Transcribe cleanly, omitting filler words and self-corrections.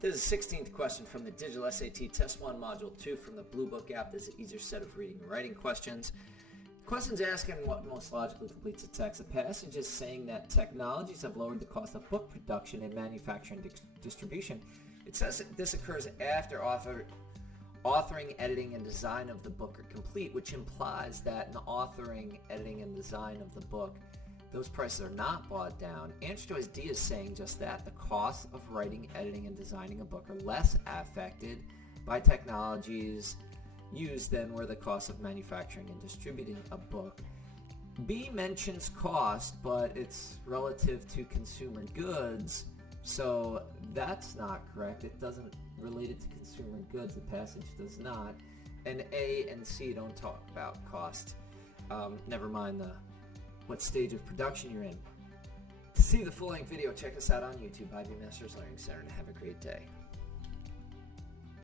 This is the 16th question from the Digital SAT Test 1 Module 2 from the Bluebook app. This is an easier set of reading and writing questions. Questions asking what most logically completes a text. The passage is saying that technologies have lowered the cost of book production and manufacturing and distribution. It says that this occurs after authoring, editing, and design of the book are complete, which implies that in the authoring, editing, and design of the book, those prices are not brought down. Answer choice D is saying just that. The costs of writing, editing, and designing a book are less affected by technologies used than were the costs of manufacturing and distributing a book. B mentions cost, but it's relative to consumer goods, so that's not correct. It doesn't relate it to consumer goods. The passage does not. And A and C don't talk about cost. Never mind what stage of production you're in. To see the full-length video, check us out on YouTube, IB Masters Learning Center, and have a great day.